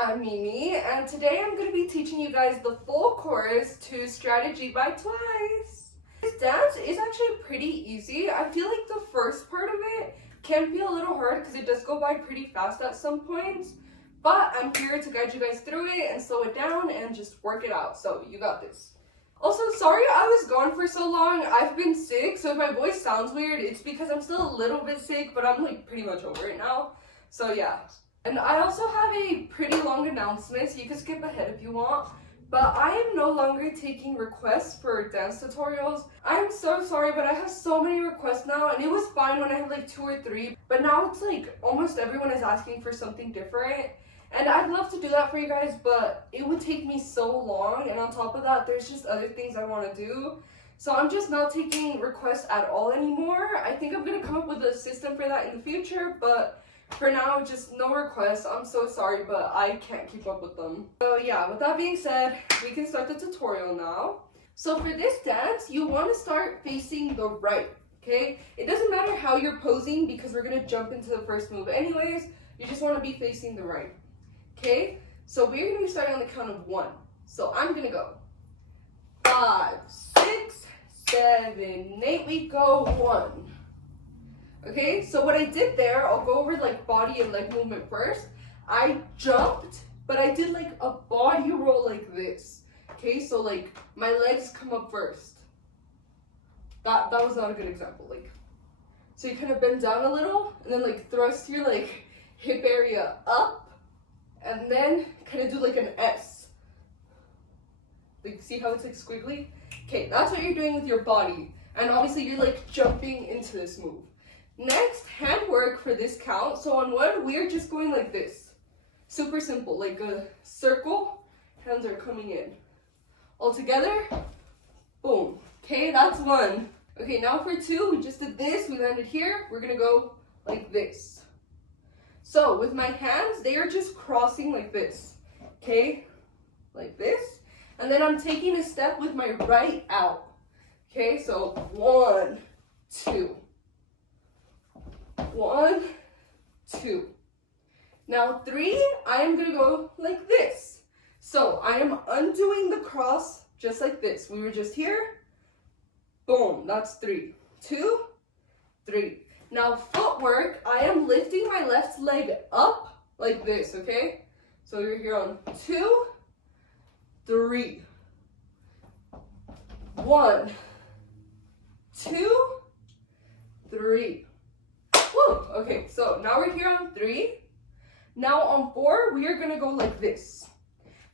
I'm Mimi, and today I'm going to be teaching you guys the full chorus to Strategy by Twice. This dance is actually pretty easy. I feel like the first part of it can be a little hard because it does go by pretty fast at some points, but I'm here to guide you guys through it and slow it down and just work it out, so you got this. Also, sorry I was gone for so long. I've been sick, so if my voice sounds weird, it's because I'm still a little bit sick, but I'm like pretty much over it now. So yeah. And I also have a pretty long announcement, so you can skip ahead if you want. But I am no longer taking requests for dance tutorials. I'm so sorry, but I have so many requests now, and it was fine when I had like 2 or 3. But now it's like almost everyone is asking for something different. And I'd love to do that for you guys, but it would take me so long. And on top of that, there's just other things I want to do. So I'm just not taking requests at all anymore. I think I'm going to come up with a system for that in the future, but for now, just no requests. I'm so sorry, but I can't keep up with them. So yeah, with that being said, we can start the tutorial now. So for this dance, you want to start facing the right, okay? It doesn't matter how you're posing because we're going to jump into the first move anyways. You just want to be facing the right, okay? So we're going to be starting on the count of 1. So I'm going to go 5, 6, 7, 8. We go 1. Okay, so what I did there, I'll go over like body and leg movement first. I jumped, but I did like a body roll like this. Okay, so like my legs come up first. That was not a good example. Like, so you kind of bend down a little and then like thrust your like hip area up and then kind of do like an S. Like, see how it's like squiggly? Okay, that's what you're doing with your body. And obviously you're like jumping into this move. Next, hand work for this count. So on 1, we're just going like this. Super simple, like a circle. Hands are coming in. All together, boom. Okay, that's 1. Okay, now for 2, we just did this. We landed here. We're gonna go like this. So with my hands, they are just crossing like this. Okay, like this. And then I'm taking a step with my right out. Okay, so 1, 2. 1, 2. Now 3, I am going to go like this. So I am undoing the cross just like this. We were just here. Boom, that's 3. 2, 3. Now footwork, I am lifting my left leg up like this, okay? So you're here on 2, 3. 1, 2, 3. Woo! Okay, so now we're here on 3. Now on 4, we are going to go like this.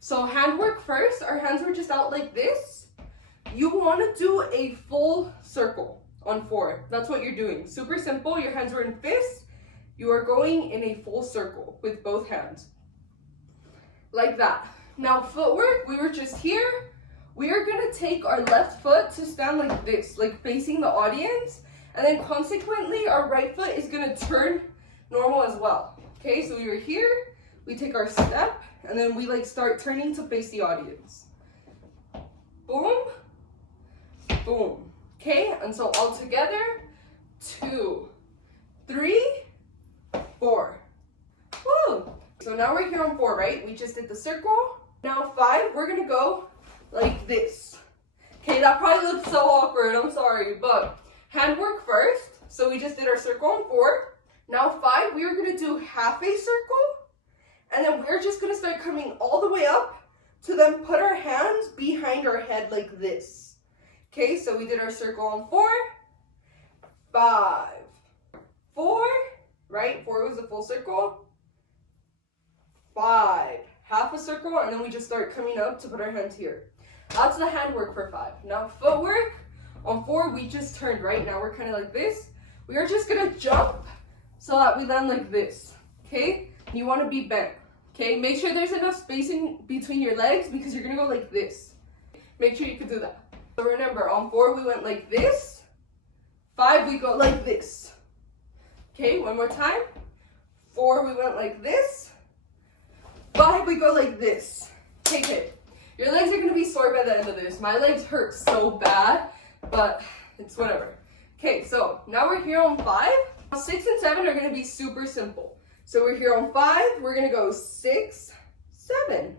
So handwork first. Our hands were just out like this. You want to do a full circle on 4. That's what you're doing. Super simple. Your hands were in fists. You are going in a full circle with both hands. Like that. Now footwork, we were just here. We are going to take our left foot to stand like this, like facing the audience. And then consequently, our right foot is going to turn normal as well. Okay, so we were here, we take our step, and then we like start turning to face the audience. Boom, boom. Okay, and so all together, 2, 3, 4. Woo! So now we're here on 4, right? We just did the circle. Now 5, we're going to go like this. Okay, that probably looks so awkward, I'm sorry, but handwork first. So we just did our circle on 4. Now 5, we are going to do half a circle. And then we're just going to start coming all the way up to then put our hands behind our head like this. Okay, so we did our circle on 4. 5, 4, right? 4 was a full circle. 5, half a circle, and then we just start coming up to put our hands here. That's the handwork for 5. Now footwork. On 4, we just turned, right? Now we're kind of like this. We are just going to jump so that we land like this, okay? You want to be bent, okay? Make sure there's enough spacing between your legs because you're going to go like this. Make sure you can do that. So remember, on 4, we went like this. 5, we go like this. Okay, one more time. 4, we went like this. 5, we go like this. Take it. Your legs are going to be sore by the end of this. My legs hurt so bad. But it's whatever. Okay, so now we're here on 5. 6 and 7 are going to be super simple. So we're here on 5. We're going to go 6, 7.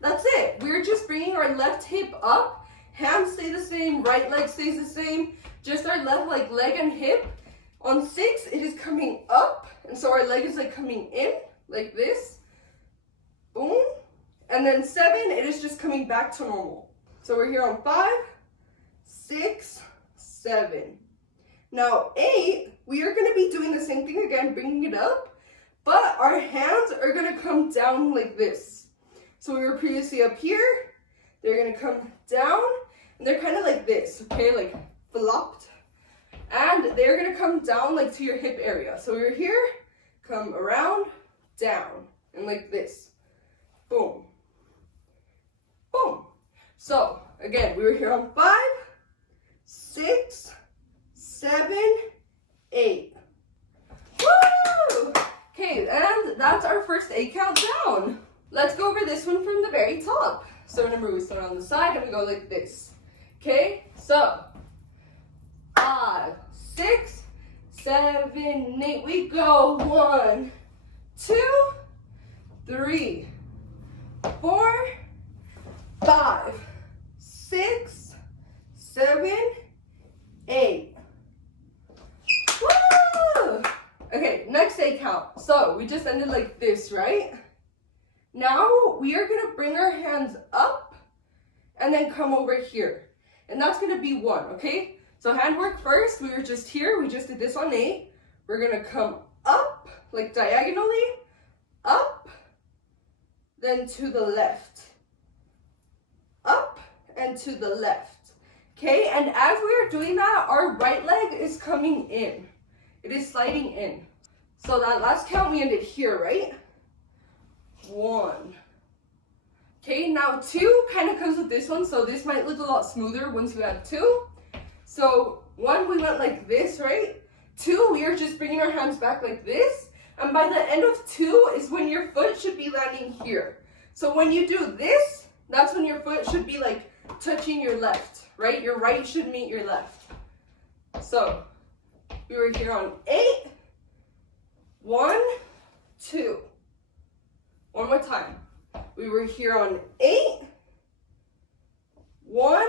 That's it. We're just bringing our left hip up. Hands stay the same, right leg stays the same. Just our left leg and hip. On 6, it is coming up. And so our leg is like coming in, like this. Boom. And then 7, it is just coming back to normal. So we're here on 5, 6, 7. Now 8, we are going to be doing the same thing again, bringing it up, but our hands are going to come down like this. So we were previously up here, they're going to come down, and they're kind of like this, okay, like flopped. And they're going to come down like to your hip area. So we're here, come around, down, and like this. Boom. Boom. So again, we were here on 5, 6, 7, 8. Woo! Okay, and that's our first 8 count down. Let's go over this one from the very top. So remember, we start on the side and we go like this. Okay, so 5, 6, 7, 8. We go 1, 2, 3, 4, 5, 6, 7, 8. Woo! Okay, next 8 count. So we just ended like this, right? Now we are gonna bring our hands up and then come over here. And that's gonna be 1, okay? So handwork first, we were just here, we just did this on 8. We're gonna come up, like diagonally, up, then to the left. Up and to the left. Okay, and as we are doing that, our right leg is coming in. It is sliding in. So that last count, we ended here, right? 1. Okay, now 2 kind of comes with this one, so this might look a lot smoother once you add 2. So 1, we went like this, right? 2, we are just bringing our hands back like this. And by the end of 2 is when your foot should be landing here. So when you do this, that's when your foot should be like touching your left, right? Your right should meet your left. So we were here on 8, 1, 2. One more time. We were here on 8, 1,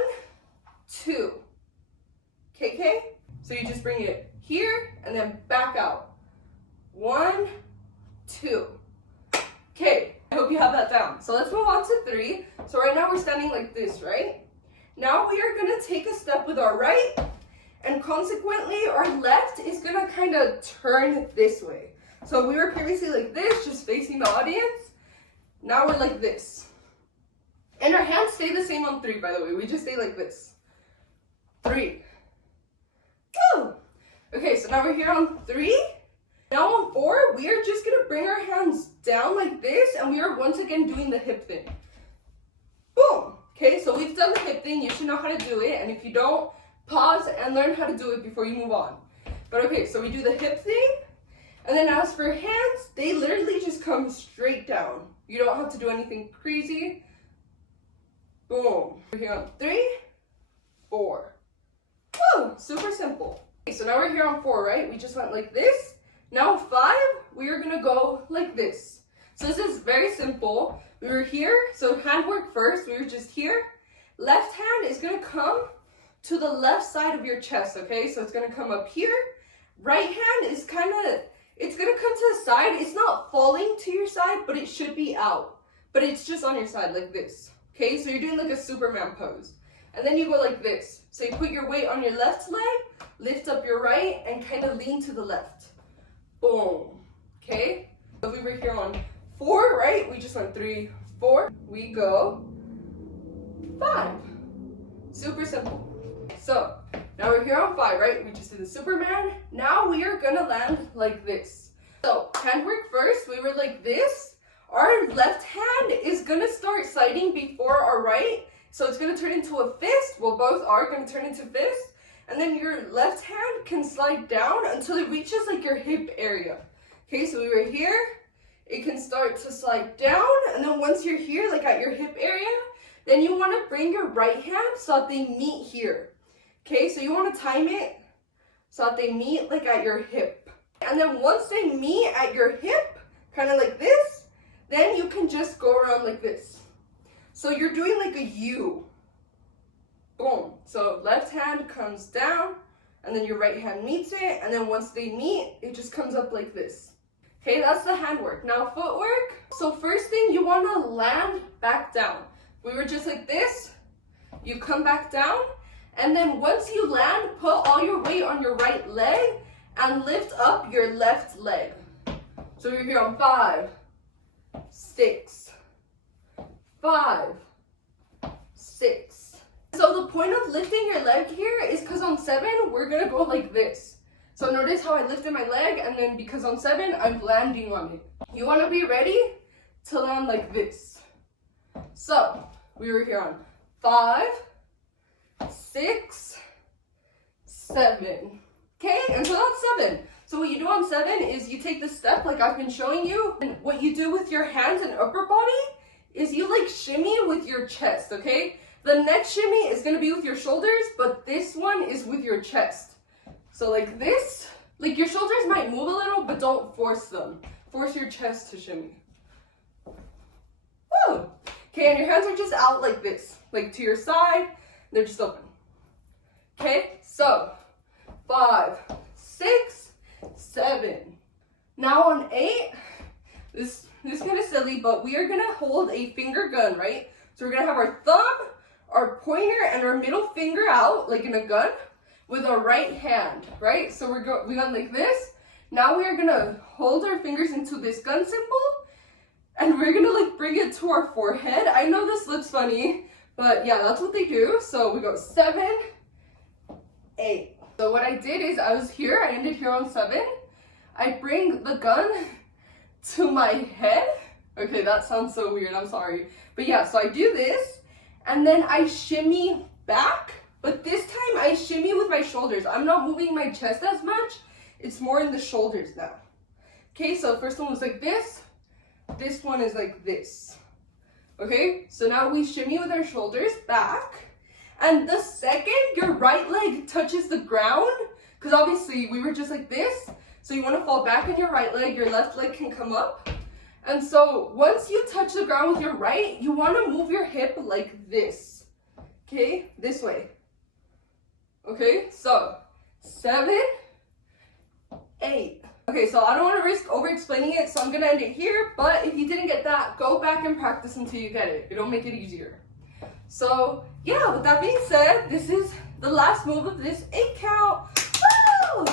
2. Okay? So you just bring it here and then back out. 1, 2. Okay, I hope you have that down. So let's move on to 3. So right now we're standing like this, right? Now we are gonna take a step with our right, and consequently our left is gonna kind of turn this way. So we were previously like this, just facing the audience. Now we're like this. And our hands stay the same on 3, by the way. We just stay like this. 3. Woo! Okay, so now we're here on 3. Now on 4, we are just going to bring our hands down like this, and we are once again doing the hip thing. Boom! Okay, so we've done the hip thing. You should know how to do it, and if you don't, pause and learn how to do it before you move on. But okay, so we do the hip thing, and then as for hands, they literally just come straight down. You don't have to do anything crazy. Boom. We're here on 3, 4. Woo! Super simple. Okay, so now we're here on 4, right? We just went like this. Now 5, we are gonna go like this. So this is very simple. We were here, so handwork first, we were just here. Left hand is gonna come to the left side of your chest, okay? So it's gonna come up here. Right hand is it's gonna come to the side. It's not falling to your side, but it should be out. But it's just on your side like this, okay? So you're doing like a Superman pose. And then you go like this. So you put your weight on your left leg, lift up your right, and kind of lean to the left. Boom. Okay? So we were here on 4, right? We just went 3, 4. We go 5. Super simple. So now we're here on 5, right? We just did the Superman. Now we are gonna land like this. So handwork first, we were like this. Our left hand is gonna start sliding before our right. So it's gonna turn into a fist. Well, both are gonna turn into fists. And then your left hand can slide down until it reaches like your hip area. Okay, so we were here. It can start to slide down. And then once you're here, like at your hip area, then you want to bring your right hand so that they meet here. Okay, so you want to time it so that they meet like at your hip. And then once they meet at your hip, kind of like this, then you can just go around like this. So you're doing like a U. Boom. So left hand comes down, and then your right hand meets it, and then once they meet, it just comes up like this. Okay, that's the handwork. Now footwork. So first thing, you want to land back down. We were just like this. You come back down, and then once you land, put all your weight on your right leg and lift up your left leg. So you're here on 5, 6, 5, 6. So the point of lifting your leg here is because on 7, we're gonna go like this. So notice how I lifted my leg, and then because on 7, I'm landing on it. You wanna be ready to land like this. So we were here on 5, 6, 7. Okay, and so that's 7. So what you do on 7 is you take the step like I've been showing you, and what you do with your hands and upper body is you like shimmy with your chest, okay? The next shimmy is gonna be with your shoulders, but this one is with your chest. So like this, like your shoulders might move a little, but don't force them. Force your chest to shimmy. Woo! Okay, and your hands are just out like this, like to your side, they're just open. Okay, so 5, 6, 7. Now on 8, this is kind of silly, but we are gonna hold a finger gun, right? So we're gonna have our thumb, our pointer, and our middle finger out, like in a gun, with our right hand, right? So we went like this. Now we are gonna hold our fingers into this gun symbol, and we're gonna like bring it to our forehead. I know this looks funny, but yeah, that's what they do. So we go 7, 8. So what I did is I was here, I ended here on 7. I bring the gun to my head. Okay, that sounds so weird, I'm sorry. But yeah, so I do this, and then I shimmy back, but this time I shimmy with my shoulders. I'm not moving my chest as much, it's more in the shoulders now. Okay, so first one was like this one is like this. Okay, so now we shimmy with our shoulders back, and the second your right leg touches the ground, because obviously we were just like this, so you want to fall back on your right leg, your left leg can come up. And so once you touch the ground with your right, you want to move your hip like this. Okay, this way. Okay, so 7, 8. Okay, so I don't want to risk over explaining it, so I'm going to end it here. But if you didn't get that, go back and practice until you get it. It'll make it easier. So yeah, with that being said, this is the last move of this 8 count. Woo!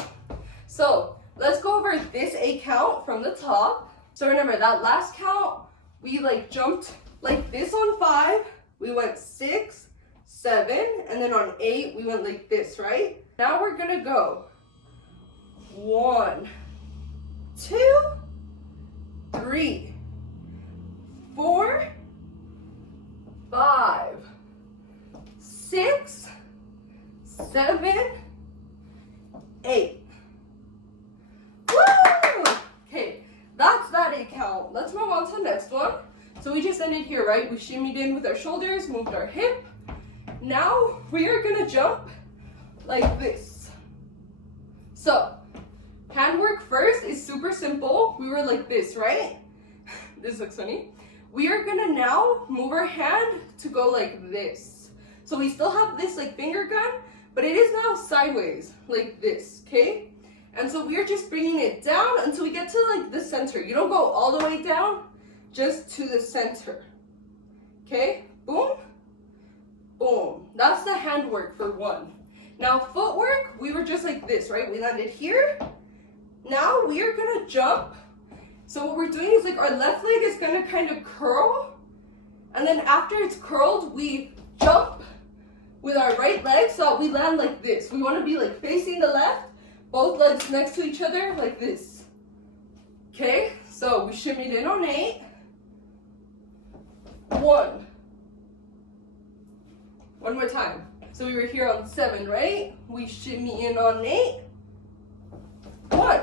So let's go over this 8 count from the top. So remember that last count, we like jumped like this on 5. We went 6, 7, and then on 8, we went like this, right? Now we're gonna go 1, 2, 3, 4, 5, 6, 7, 8. Woo! Okay, that's that 8 count. Let's move on to the next one. So we just ended here, right? We shimmied in with our shoulders, moved our hip. Now we are gonna jump like this. So handwork first is super simple. We were like this, right? This looks funny. We are gonna now move our hand to go like this. So we still have this like finger gun, but it is now sideways, like this, okay? And so we're just bringing it down until we get to like the center. You don't go all the way down, just to the center. Okay, boom, boom. That's the handwork for 1. Now footwork, we were just like this, right? We landed here. Now we are gonna jump. So what we're doing is like our left leg is gonna kind of curl. And then after it's curled, we jump with our right leg so that we land like this. We wanna be like facing the left, both legs next to each other like this. Okay, so we shimmied in on 8. 1. One more time. So we were here on 7, right? We shimmy in on 8. 1.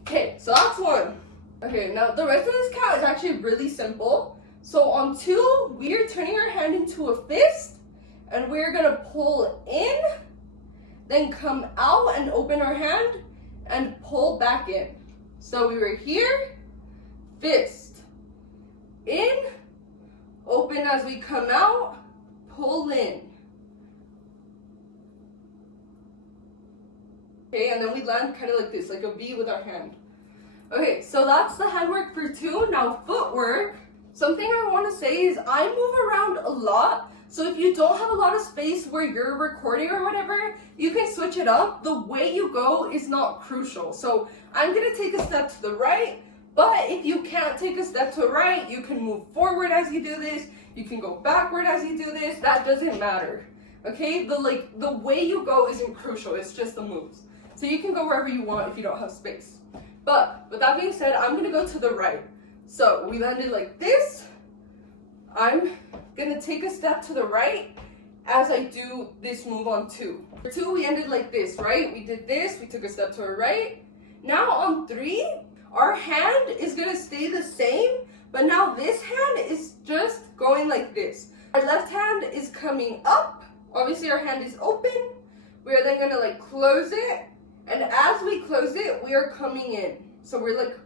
Okay, so that's 1. Okay, now the rest of this count is actually really simple. So on 2, we are turning our hand into a fist, and we're gonna pull in, then come out and open our hand and pull back in. So we were here, fist, in, open as we come out, pull in. Okay, and then we land kind of like this, like a V with our hand. Okay, so that's the handwork for 2. Now footwork. Something I want to say is I move around a lot. So if you don't have a lot of space where you're recording or whatever, you can switch it up. The way you go is not crucial. So I'm going to take a step to the right, but if you can't take a step to the right, you can move forward as you do this. You can go backward as you do this. That doesn't matter. Okay? The way you go isn't crucial. It's just the moves. So you can go wherever you want if you don't have space. But with that being said, I'm going to go to the right. So we landed like this. I'm going to take a step to the right as I do this move on 2. For 2, we ended like this, right? We did this. We took a step to the right. Now on 3, our hand is going to stay the same. But now this hand is just going like this. Our left hand is coming up. Obviously, our hand is open. We are then going to like close it. And as we close it, we are coming in. So we're like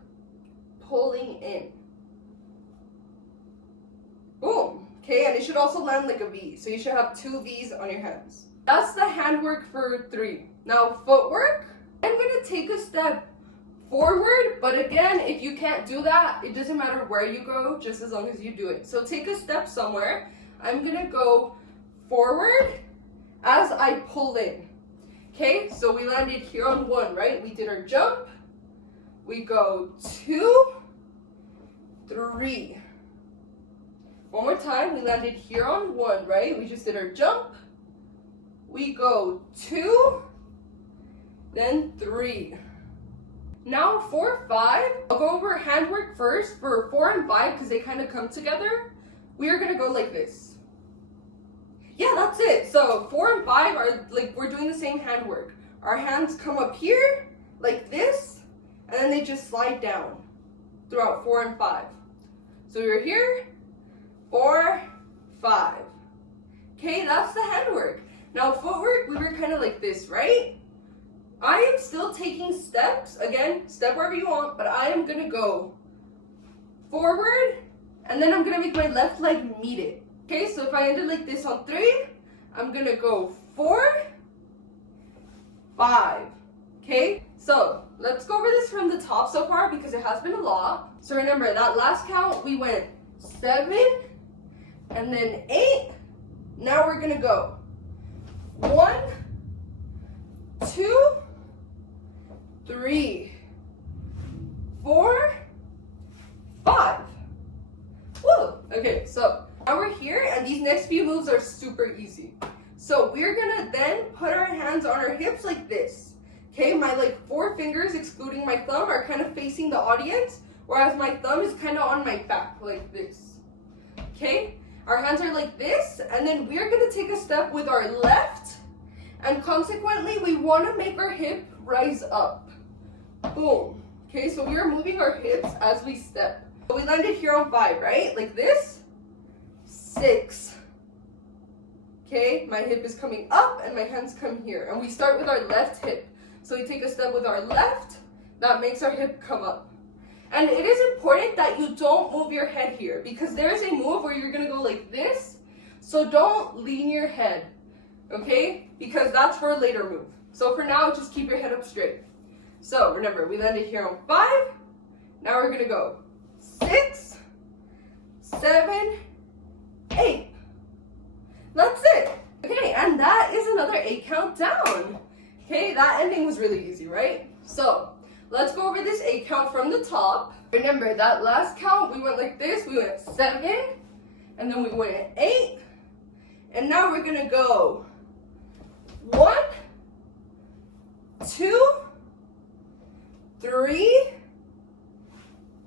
pulling in. Boom. Okay, and it should also land like a V. So you should have 2 V's on your hands. That's the handwork for 3. Now footwork, I'm going to take a step forward. But again, if you can't do that, it doesn't matter where you go, just as long as you do it. So take a step somewhere. I'm going to go forward as I pull in. Okay, so we landed here on 1, right? We did our jump. We go 2, 3. One more time, we landed here on 1, right? We just did our jump. We go 2, then 3. Now 4, 5, I'll go over handwork first for 4 and 5 because they kind of come together. We are gonna go like this. Yeah, that's it. So 4 and 5 are like, we're doing the same handwork. Our hands come up here like this, and then they just slide down throughout 4 and 5. So we're here, 4, 5. Okay, that's the handwork. Now footwork, we were kind of like this, right? I am still taking steps. Again, step wherever you want, but I am gonna go forward, and then I'm gonna make my left leg meet it. Okay, so if I ended like this on 3, I'm gonna go 4, 5. Okay, so let's go over this from the top so far because it has been a lot. So remember, that last count, we went 7, and then 8. Now we're gonna go 1, 2, 3, 4, 5. Woo! Okay, so now we're here, and these next few moves are super easy. So we're gonna then put our hands on our hips like this. Okay, my like 4 fingers, excluding my thumb, are kind of facing the audience, whereas my thumb is kind of on my back like this. Okay, our hands are like this, and then we're gonna take a step with our left, and consequently, we wanna make our hip rise up. Boom. Okay, so we are moving our hips as we step. So we landed here on 5, right? Like this. 6. Okay, my hip is coming up and my hands come here. And we start with our left hip. So we take a step with our left. That makes our hip come up. And it is important that you don't move your head here because there is a move where you're going to go like this. So don't lean your head, okay? Because that's for a later move. So for now, just keep your head up straight. So remember, we landed here on 5. Now we're going to go 6, 7, 8. That's it. Okay, and that is another 8 count down. Okay, that ending was really easy, right? So let's go over this 8 count from the top. Remember, that last count, we went like this. We went 7, and then we went 8. And now we're going to go 1, 2, 3,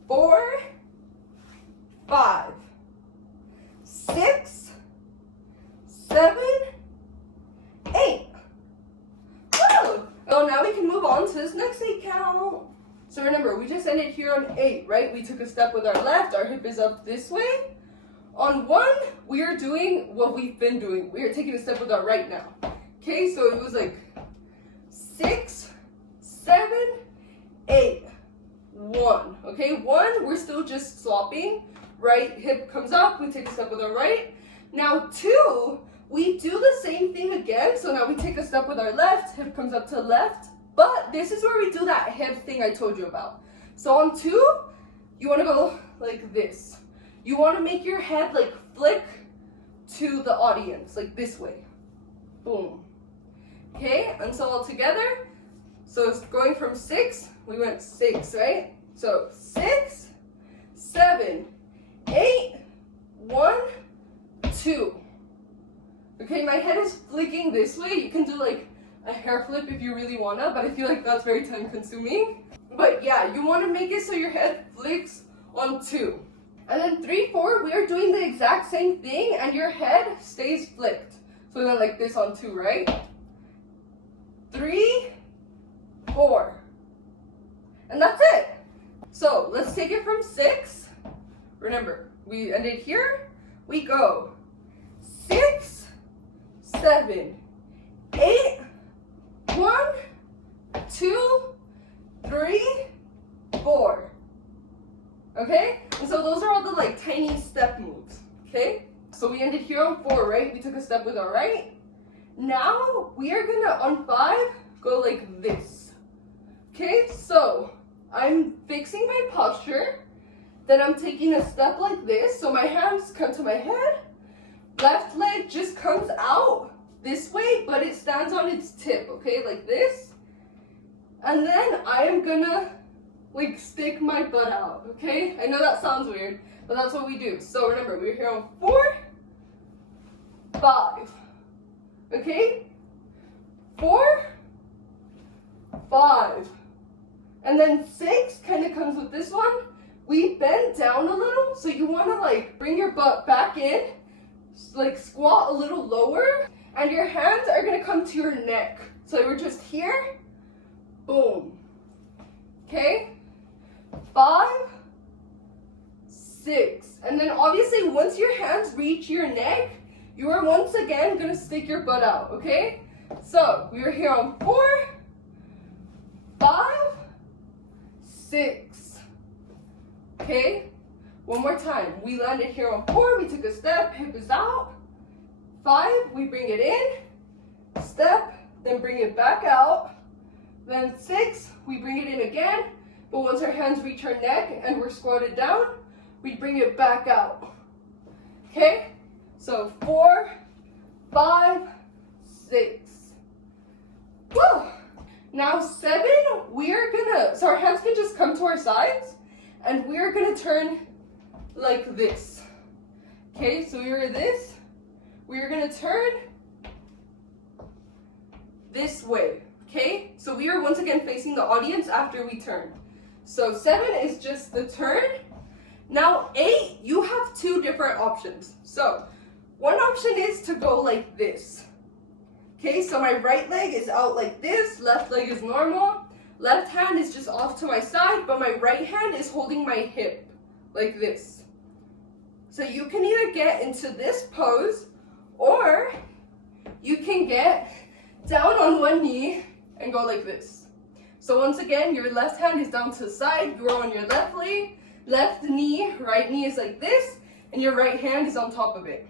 4, 5, 6, 7, 8. Woo! So now we can move on to this next 8 count. So remember, we just ended here on 8, right? We took a step with our left, our hip is up this way. On 1, we are doing what we've been doing. We are taking a step with our right now. Okay, so it was like 6, 7, 8, 1. Okay, 1, we're still just swapping. right hip comes up, we take a step with our right. Now 2, we do the same thing again. So now we take a step with our left, hip comes up to the left. But this is where we do that hip thing I told you about. So on 2, you want to go like this. You want to make your head like flick to the audience, like this way. Boom. Okay, and so all together, so it's going from 6, we went 6, right? So 6, 7, 8, 1, 2. Okay, my head is flicking this way. You can do like a hair flip if you really wanna, but I feel like that's very time consuming. But yeah, you wanna make it so your head flicks on 2. And then 3, 4, we are doing the exact same thing and your head stays flicked. So we went like this on 2, right? 3, 4. And that's it. So let's take it from 6. Remember, we ended here. We go 6, 7, 8, 1, 2, 3, 4. Okay? And so those are all the like tiny step moves. Okay? So we ended here on 4, right? We took a step with our right. Now we are gonna on 5 go like this. Okay? So I'm fixing my posture. Then I'm taking a step like this. So my hands come to my head. Left leg just comes out this way, but it stands on its tip, okay? Like this. And then I am gonna like stick my butt out, okay? I know that sounds weird, but that's what we do. So remember, we're here on 4, 5, okay? 4, 5. And then 6 kind of comes with this one. We bend down a little, so you want to like bring your butt back in, like squat a little lower, and your hands are going to come to your neck. So we're just here, boom. Okay? 5, 6. And then obviously once your hands reach your neck, you are once again going to stick your butt out, okay? So we are here on 4, 5, 6. Okay, one more time. We landed here on 4, we took a step, hip is out. 5, we bring it in, step, then bring it back out. Then 6, we bring it in again, but once our hands reach our neck and we're squatted down, we bring it back out. Okay, so 4, 5, 6. Woo! Now 7, we are gonna, so our hands can just come to our sides. And we're gonna turn like this. Okay, so we're this. We're gonna turn this way. Okay, so we are once again facing the audience after we turn. So 7 is just the turn. Now 8, you have 2 different options. So one option is to go like this. Okay, so my right leg is out like this, left leg is normal. Left hand is just off to my side, but my right hand is holding my hip, like this. So you can either get into this pose, or you can get down on one knee and go like this. So once again, your left hand is down to the side, you're on your left leg, left knee, right knee is like this, and your right hand is on top of it.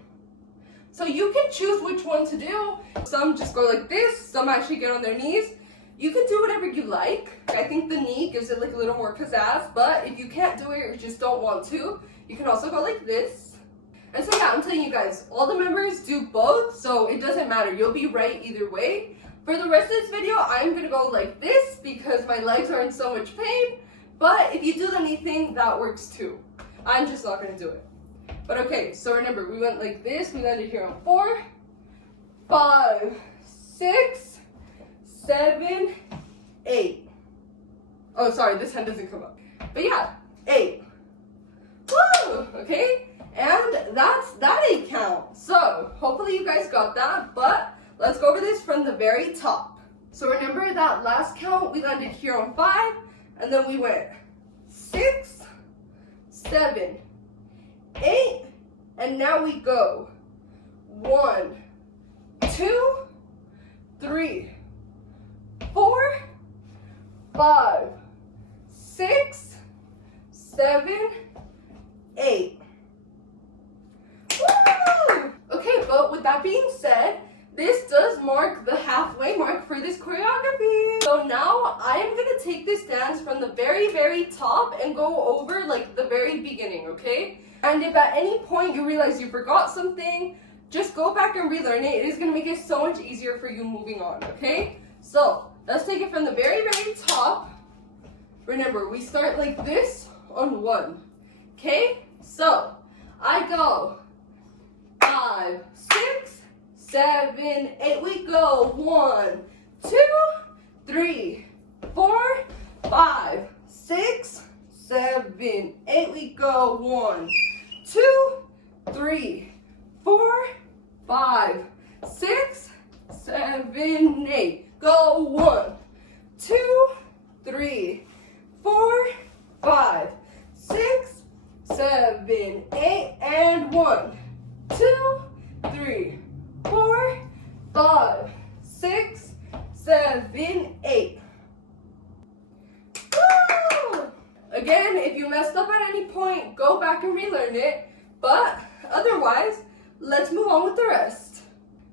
So you can choose which one to do. Some just go like this, some actually get on their knees. You can do whatever you like. I think the knee gives it like a little more pizzazz, but if you can't do it or just don't want to, you can also go like this. And so yeah, I'm telling you guys, all the members do both, so it doesn't matter. You'll be right either way. For the rest of this video, I'm gonna go like this because my legs are in so much pain, but if you do the knee thing, that works too. I'm just not gonna do it. But okay, so remember, we went like this, we landed here on 4, 5, 6, 7, 8. Oh, sorry, this hand doesn't come up. But yeah, 8. Woo! Okay? And that's that 8 count. So, hopefully you guys got that, but let's go over this from the very top. So remember that last count, we landed here on 5, and then we went 6, 7, 8, and now we go 1, 2, 3, 4, 5, 6, 7, 8. that being said, this does mark the halfway mark for this choreography. So now I am gonna take this dance from the very, very top and go over like the very beginning, okay? And if at any point you realize you forgot something, just go back and relearn it. It is gonna make it so much easier for you moving on, okay? So let's take it from the very, very top. Remember, we start like this on 1, okay? So I go 5, 6, 7, 8. We go 1, 2, 3, 4, 5, 6, 7, 8. We go 1, 2, 3, 4, 5, 6, 7, 8. Go 1, 2, 3, 4, 5, 6, 7, 8, and 1, 2, 3, 4, 5, 6, 7, 8. Woo! Again, if you messed up at any point, go back and relearn it. But otherwise, let's move on with the rest.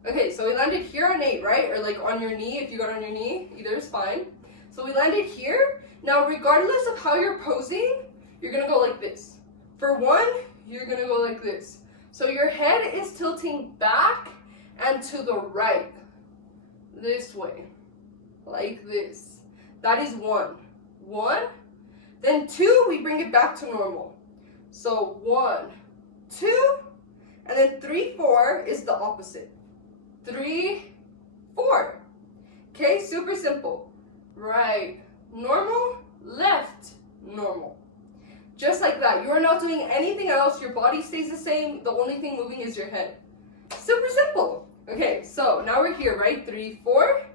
Okay, so we landed here on 8, right? Or like on your knee, if you got on your knee, either is fine. So we landed here. Now, regardless of how you're posing, you're gonna go like this. For 1, you're gonna go like this. So your head is tilting back and to the right. This way. Like this. That is 1. 1. Then 2, we bring it back to normal. So 1, 2, and then 3, 4 is the opposite. 3, 4. Okay, super simple. Right, normal, left, normal. Just like that. You are not doing anything else. Your body stays the same. The only thing moving is your head. Super simple. Okay, so now we're here, right? 3, 4.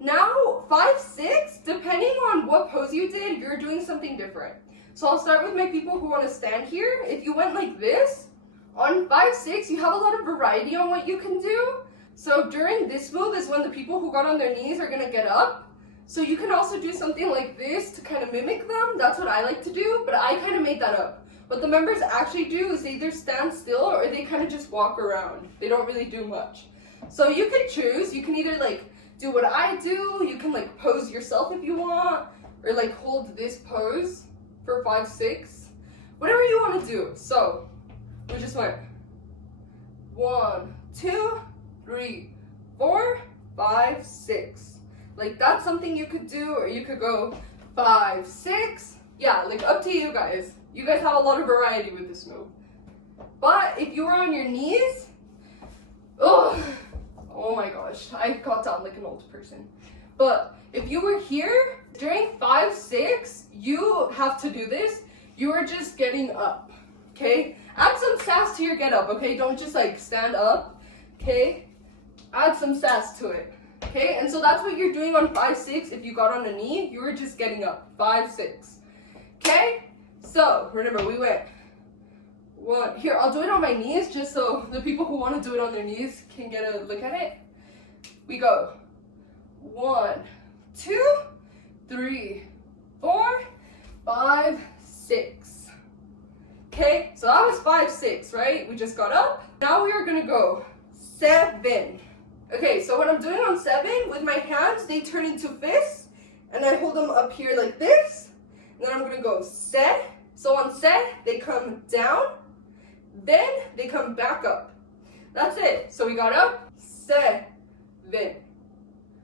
Now, 5, 6, depending on what pose you did, you're doing something different. So I'll start with my people who want to stand here. If you went like this, on 5, 6, you have a lot of variety on what you can do. So during this move is when the people who got on their knees are going to get up. So you can also do something like this to kind of mimic them. That's what I like to do, but I kind of made that up. What the members actually do is they either stand still or they kind of just walk around. They don't really do much. So you can choose. You can either like do what I do. You can like pose yourself if you want, or like hold this pose for 5, 6. Whatever you want to do. So we just went 1, 2, 3, 4, 5, 6. Like that's something you could do, or you could go 5, 6. Yeah, like up to you guys. You guys have a lot of variety with this move. But if you were on your knees, oh my gosh, I got down like an old person. But if you were here, during 5, 6, you have to do this. You are just getting up, okay? Add some sass to your get up, okay? Don't just like stand up, okay? Add some sass to it. Okay, and so that's what you're doing on 5, 6. If you got on a knee, you were just getting up. 5, 6. Okay, so remember we went 1. Here, I'll do it on my knees just so the people who want to do it on their knees can get a look at it. We go 1, 2, 3, 4, 5, 6. Okay, so that was 5, 6, right? We just got up. Now we are gonna go 7. Okay, so when I'm doing on 7, with my hands, they turn into fists, and I hold them up here like this, and then I'm gonna go set. So on set, they come down, then they come back up. That's it. So we got up, 7.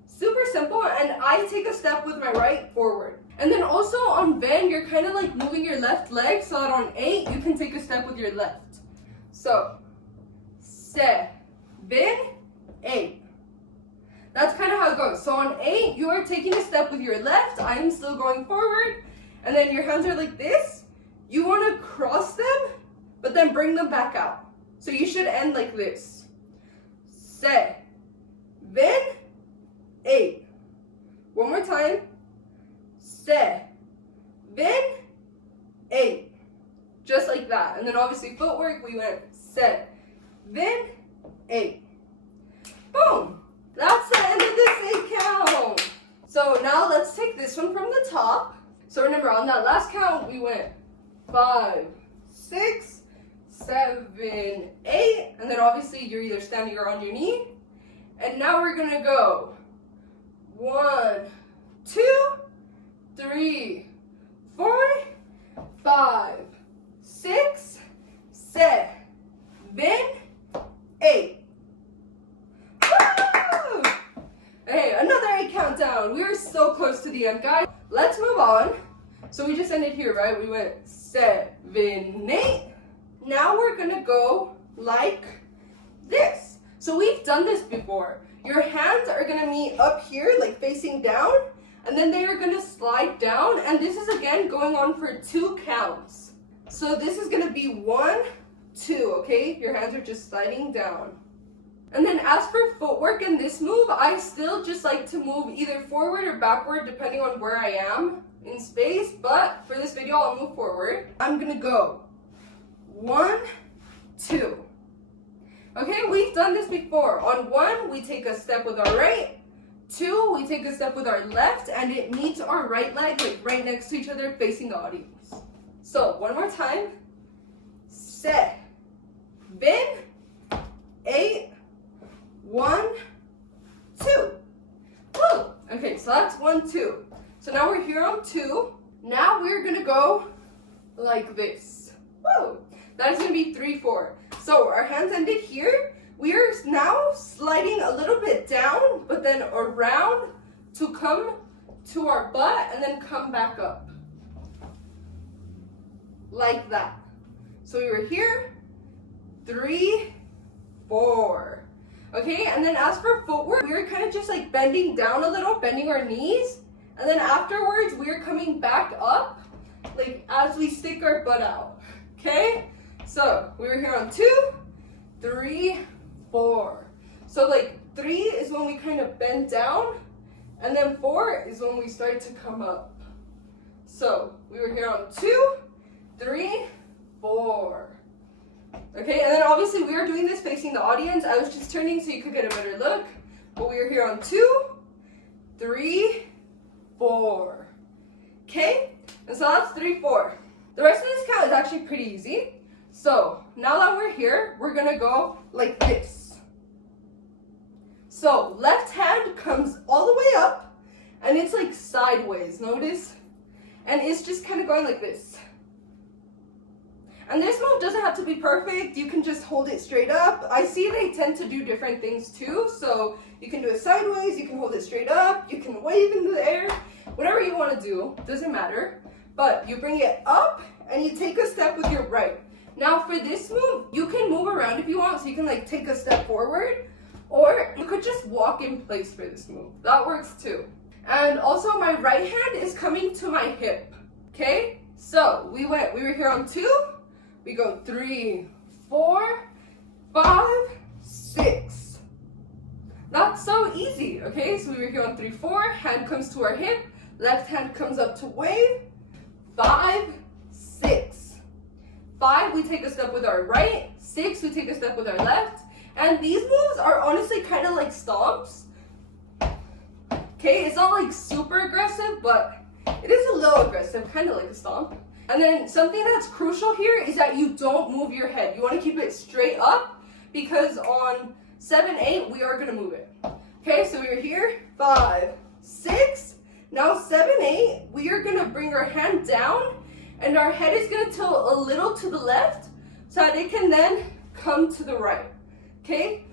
Super simple, and I take a step with my right forward. And then also on bend, you're kind of like moving your left leg, so that on 8, you can take a step with your left. So, 7, 8. That's kind of how it goes. So on 8, you are taking a step with your left. I am still going forward. And then your hands are like this. You want to cross them, but then bring them back out. So you should end like this. 7, 8. One more time. 7, 8. Just like that. And then obviously footwork, we went 7, 8. Boom. That's the end of this 8 count. So now let's take this one from the top. So remember, on that last count, we went 5, 6, 7, 8, and then obviously you're either standing or on your knee. And now we're gonna go 1, 2, 3, 4, 5, 6, 7, 8. Woo! Okay, another 8 countdown. We are so close to the end, guys. Let's move on. So we just ended here, right? We went 7, 8. Now we're gonna go like this. So we've done this before. Your hands are gonna meet up here, like facing down, and then they are gonna slide down, and this is again going on for 2 counts. So this is gonna be 1, 2, okay? Your hands are just sliding down. And then as for footwork in this move, I still just like to move either forward or backward depending on where I am in space, but for this video I'll move forward. I'm gonna go 1, 2. Okay, we've done this before. On 1, we take a step with our right. 2, we take a step with our left, and it meets our right leg, like right next to each other, facing the audience. So, one more time. 7, 8, 1, 2. Woo! Okay, so that's 1, 2. So now we're here on 2. Now we're gonna go like this. Woo! That is gonna be 3, 4. So our hands ended here. We are now sliding a little bit down, but then around to come to our butt and then come back up. Like that. So we were here, 3, 4. Okay, and then as for footwork, we were kind of just like bending down a little, bending our knees. And then afterwards, we are coming back up, like as we stick our butt out. Okay? So we were here on 2, 3, 4. So like 3 is when we kind of bend down, and then 4 is when we start to come up. So we were here on 2, 3, 4. Okay, and then obviously we are doing this facing the audience. I was just turning so you could get a better look. But we are here on 2, 3, 4. Okay, and so that's 3, 4. The rest of this count is actually pretty easy. So now that we're here, we're gonna go like this. So left hand comes all the way up, and it's like sideways, notice? And it's just kind of going like this. And this move doesn't have to be perfect. You can just hold it straight up. I see they tend to do different things too. So you can do it sideways, you can hold it straight up, you can wave into the air, whatever you want to do, doesn't matter. But you bring it up and you take a step with your right. Now for this move, you can move around if you want, so you can like take a step forward, or you could just walk in place for this move. That works too. And also my right hand is coming to my hip. Okay? So we were here on 2, we go 3, 4, 5, 6. That's so easy, okay? So we were here on 3, 4, hand comes to our hip, left hand comes up to wave, 5, 6. 5, we take a step with our right, 6, we take a step with our left, and these moves are honestly kind of like stomps. Okay, it's not like super aggressive, but it is a little aggressive, kind of like a stomp. And then something that's crucial here is that you don't move your head. You want to keep it straight up, because on 7, 8, we are going to move it. Okay, so we're here, 5, 6, now 7, 8, we are going to bring our hand down, and our head is going to tilt a little to the left so that it can then come to the right. Okay?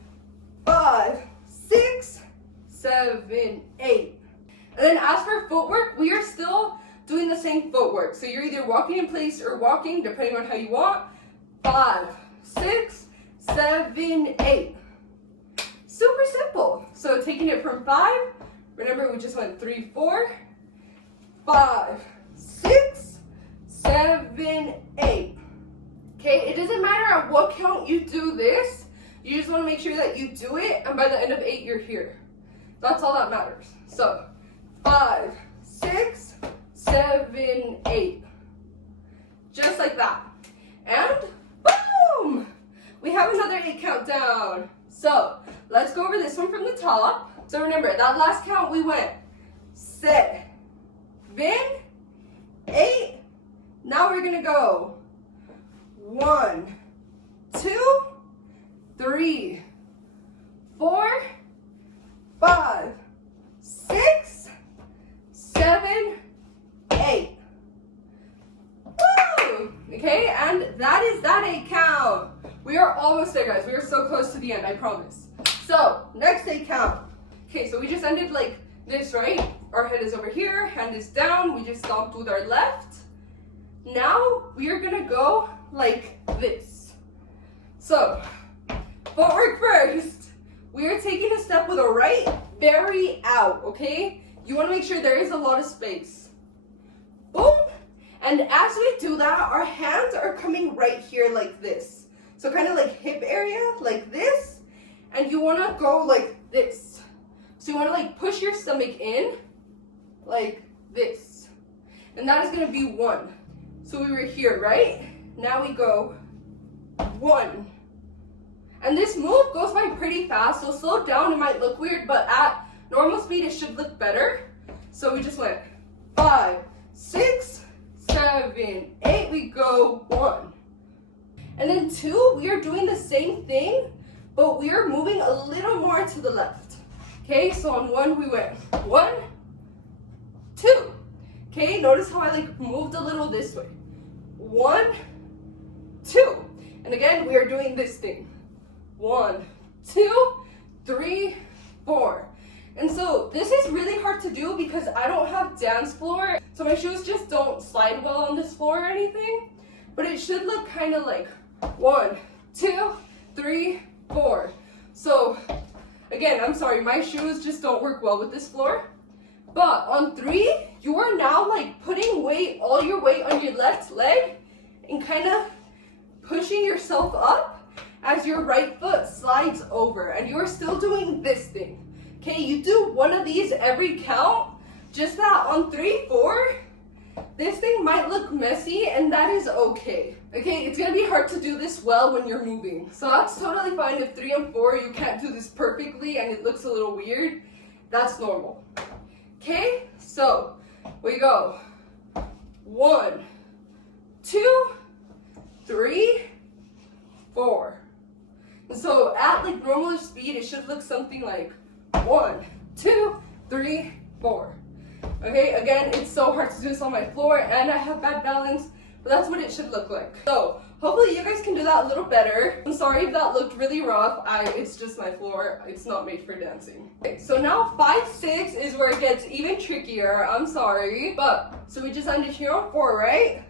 5, 6, 7, 8. And then as for footwork, we are still doing the same footwork. So you're either walking in place or walking, depending on how you want. 5, 6, 7, 8. Super simple. So taking it from 5, remember we just went 3, 4, 5, 6, 7, 8. Okay, it doesn't matter at what count you do this. You just want to make sure that you do it, and by the end of 8, you're here. That's all that matters. So 5, 6, 7, 8. Just like that. And boom! We have another 8 countdown. So let's go over this one from the top. So remember, that last count we went 7, 8. Now we're gonna go 1, 2, 3, 4, 5, 6, 7, 8. Woo! Okay, and that is that 8 count. We are almost there, guys. We are so close to the end, I promise. So, next 8 count. Okay, so we just ended like this, right? Our head is over here, hand is down. We just stomped with our left. Now, we are gonna go like this. So, footwork first. We are taking a step with a right very out, okay? You wanna make sure there is a lot of space. Boom. And as we do that, our hands are coming right here like this. So kind of like hip area, like this. And you wanna go like this. So you wanna like push your stomach in, like this. And that is gonna be 1. So we were here, right? Now we go 1. And this move goes by pretty fast, so slow down, it might look weird, but at normal speed, it should look better. So we just went 5, 6, 7, 8, we go 1. And then 2, we are doing the same thing, but we are moving a little more to the left. Okay, so on 1, we went 1, 2. Okay, notice how I like moved a little this way. 1, 2. And again, we are doing this thing. 1, 2, 3, 4. And so this is really hard to do because I don't have dance floor. So my shoes just don't slide well on this floor or anything. But it should look kind of like 1, 2, 3, 4. So again, I'm sorry, my shoes just don't work well with this floor. But on 3, you are now like putting weight, all your weight on your left leg and kind of pushing yourself up as your right foot slides over. And you are still doing this thing. Okay, you do one of these every count. Just that on 3, 4, this thing might look messy and that is okay. Okay, it's gonna be hard to do this well when you're moving. So that's totally fine if 3 and 4, you can't do this perfectly and it looks a little weird. That's normal. Okay, so we go 1, 2, 3, 4. And so at like normal speed, it should look something like 1, 2, 3, 4. Okay, again, it's so hard to do this on my floor and I have bad balance, but that's what it should look like. So hopefully you guys can do that a little better. I'm sorry if that looked really rough. It's just my floor. It's not made for dancing. Okay, so now 5, 6 is where it gets even trickier. I'm sorry. But, so we just ended here on 4, right?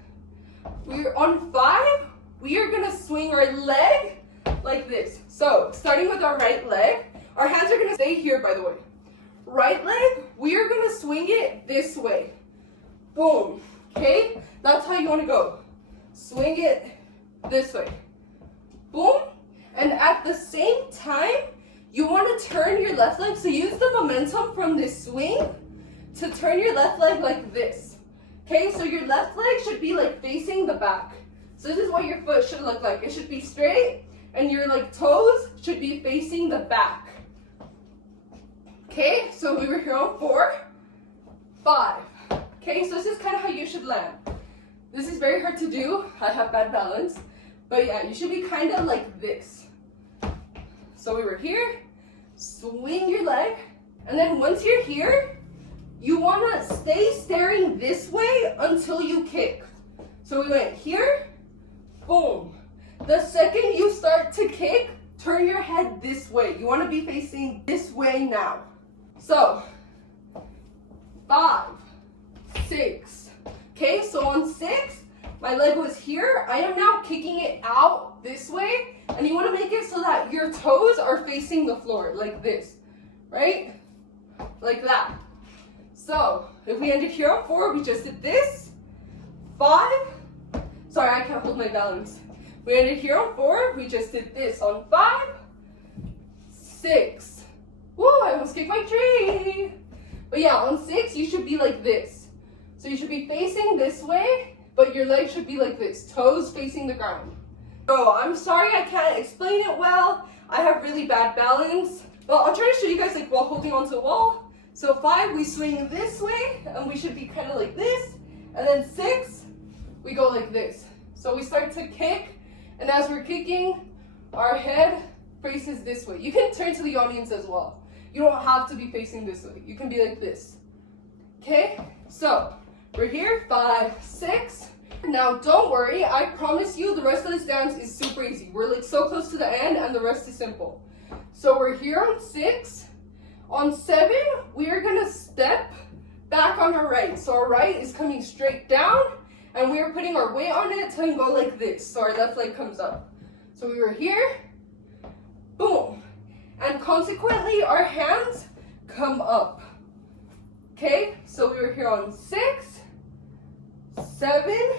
We're on 5. We are gonna swing our leg like this. So, starting with our right leg, our hands are gonna stay here, by the way. Right leg, we are gonna swing it this way. Boom, okay? That's how you wanna go. Swing it this way. Boom. And at the same time, you wanna turn your left leg. So use the momentum from this swing to turn your left leg like this. Okay, so your left leg should be like facing the back. So this is what your foot should look like. It should be straight and your like toes should be facing the back. Okay, so we were here on 4, 5. Okay, so this is kind of how you should land. This is very hard to do. I have bad balance. But yeah, you should be kind of like this. So we were here, swing your leg, and then once you're here, you want to stay staring this way until you kick. So we went here, boom. The second you start to kick, turn your head this way. You want to be facing this way now. So, 5, 6. Okay, so on 6, my leg was here. I am now kicking it out this way. And you want to make it so that your toes are facing the floor, like this. Right? Like that. So, if we ended here on 4, we just did this. 5. Sorry, I can't hold my balance. We ended here on 4. We just did this on 5. 6. Woo, I almost kicked my tree. But yeah, on 6, you should be like this. So you should be facing this way, but your legs should be like this, toes facing the ground. So I'm sorry I can't explain it well. I have really bad balance. Well, I'll try to show you guys like while holding onto the wall. So 5, we swing this way, and we should be kind of like this. And then 6, we go like this. So we start to kick, and as we're kicking, our head faces this way. You can turn to the audience as well. You don't have to be facing this way. You can be like this. Okay? So, we're here, 5, 6. Now, don't worry. I promise you the rest of this dance is super easy. We're like so close to the end and the rest is simple. So, we're here on 6. On 7, we are going to step back on our right. So, our right is coming straight down and we are putting our weight on it to go like this. So, our left leg comes up. So, we were here. Boom. And consequently, our hands come up. Okay, so we were here on 6, 7,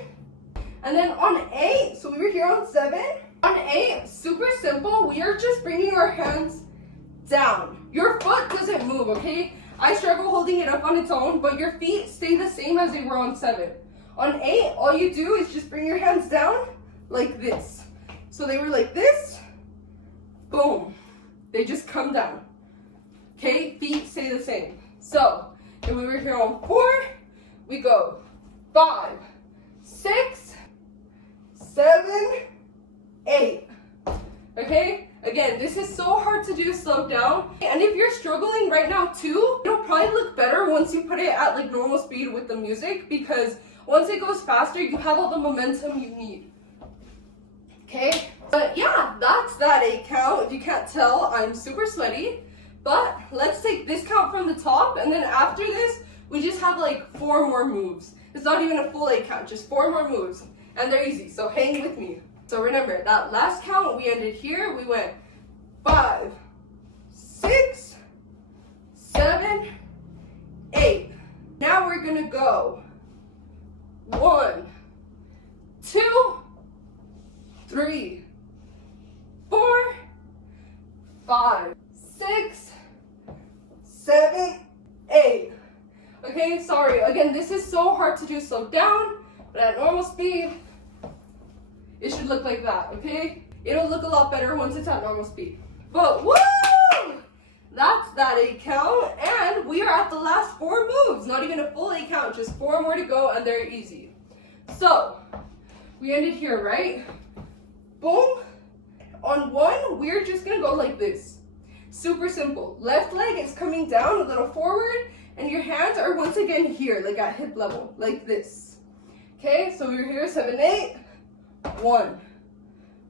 and then on 8, so we were here on 7. On 8, super simple, we are just bringing our hands down. Your foot doesn't move, okay? I struggle holding it up on its own, but your feet stay the same as they were on 7. On 8, all you do is just bring your hands down like this. So they were like this, boom. They just come down. Okay, feet stay the same. So, if we were here on 4, we go 5, 6, 7, 8. Okay? Again, this is so hard to do slow down. And if you're struggling right now too, it'll probably look better once you put it at like normal speed with the music, because once it goes faster, you have all the momentum you need. Okay? But yeah, that's that 8 count. If you can't tell, I'm super sweaty. But let's take this count from the top, and then after this, we just have like 4 more moves. It's not even a full 8 count, just 4 more moves. And they're easy, so hang with me. So remember, that last count, we ended here. We went 5, 6, 7, 8. Now we're gonna go 1, 2, 3, 4, 5, 6, 7, 8. Okay, sorry. Again, this is so hard to do slow down, but at normal speed, it should look like that, okay? It'll look a lot better once it's at normal speed. But woo! That's that 8 count, and we are at the last 4 moves. Not even a full 8 count, just 4 more to go, and they're easy. So, we ended here, right? Boom. On 1, we're just gonna go like this. Super simple. Left leg is coming down a little forward, and your hands are once again here, like at hip level, like this. Okay, so we're here, 7, 8, 1.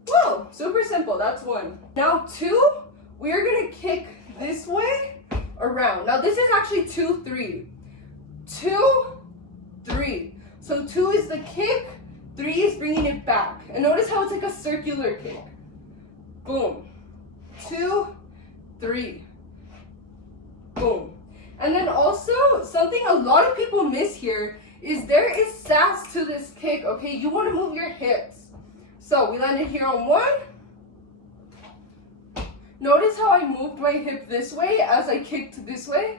Whoa, super simple, that's 1. Now 2, we're gonna kick this way around. Now this is actually 2, 3. 2, 3. So 2 is the kick, 3 is bringing it back. And notice how it's like a circular kick. Boom. 2, 3. Boom. And then also, something a lot of people miss here is there is sass to this kick, okay? You want to move your hips. So we landed here on 1. Notice how I moved my hip this way as I kicked this way.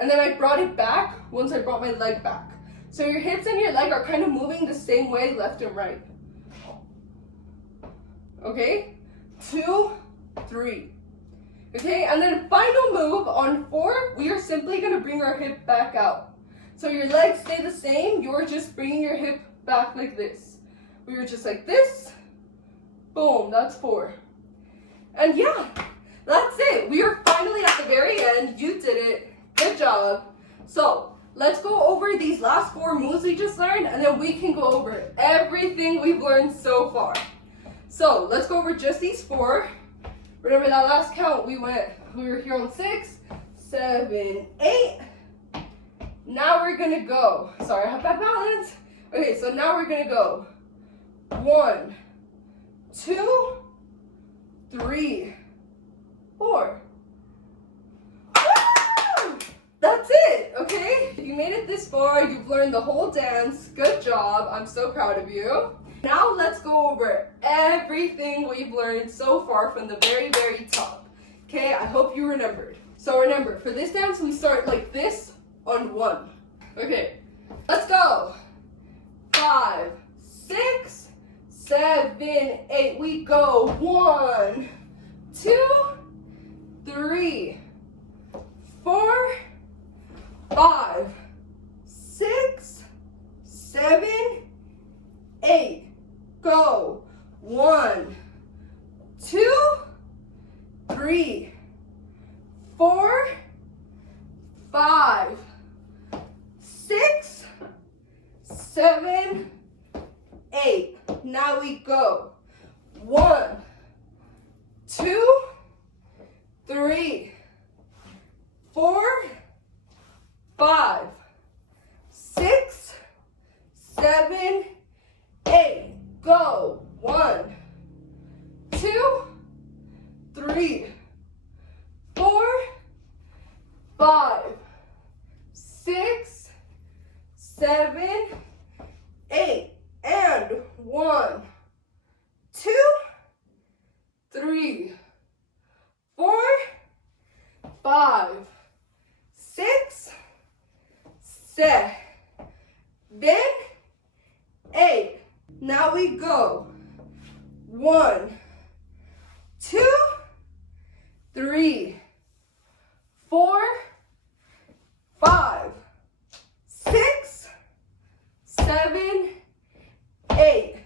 And then I brought it back once I brought my leg back. So your hips and your leg are kind of moving the same way, left and right. Okay? 2, 3. Okay, and then final move on 4, we are simply going to bring our hip back out. So your legs stay the same, you're just bringing your hip back like this. We were just like this. Boom, that's 4. And yeah, that's it. We are finally at the very end. You did it. Good job. So, let's go over these last 4 moves we just learned, and then we can go over everything we've learned so far. So, let's go over just these 4. Remember that last count, we were here on 6, 7, 8. Now we're gonna go. Sorry, I have bad balance. Okay, so now we're gonna go 1, 2, 3, 4. Woo! That's it, okay? If you made it this far, you've learned the whole dance. Good job. I'm so proud of you. Now let's go over everything we've learned so far from the very, very top. Okay, I hope you remembered. So remember, for this dance, we start like this on 1. Okay, let's go. 5, 6, 7, 8. We go 1, 2, 3, 4, 5, 6, 7, 8. Go. 1, 2, 3, 4, 5, 6, 7, 8. Now we go. 1, 2, 3, 4, 5, 6, 7, 8. Go. 1, 2, 3, 4, 5, 6, 7, 8. And 1, 2, 3, 4, 5, 6, 7, 8. Now we go. 1, 2, 3, 4, 5, 6, 7, 8.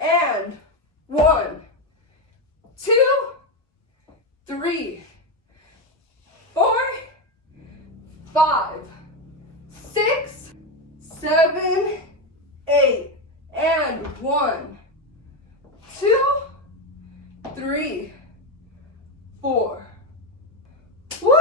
And 1, 2, 3, 4, 5, 6, 7, 8. And 1, 2, 3, 4. Woo!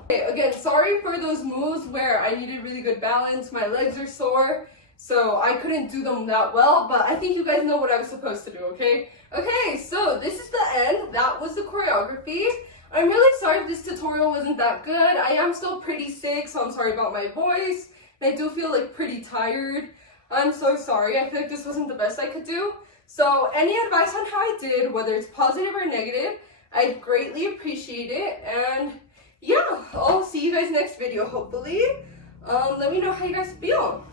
Okay, again, sorry for those moves where I needed really good balance. My legs are sore, so I couldn't do them that well, but I think you guys know what I was supposed to do, okay? Okay, so this is the end. That was the choreography. I'm really sorry if this tutorial wasn't that good. I am still pretty sick, so I'm sorry about my voice. And I do feel like pretty tired. I'm so sorry. I feel like this wasn't the best I could do. So any advice on how I did, whether it's positive or negative, I'd greatly appreciate it. And yeah, I'll see you guys next video, hopefully. Let me know how you guys feel.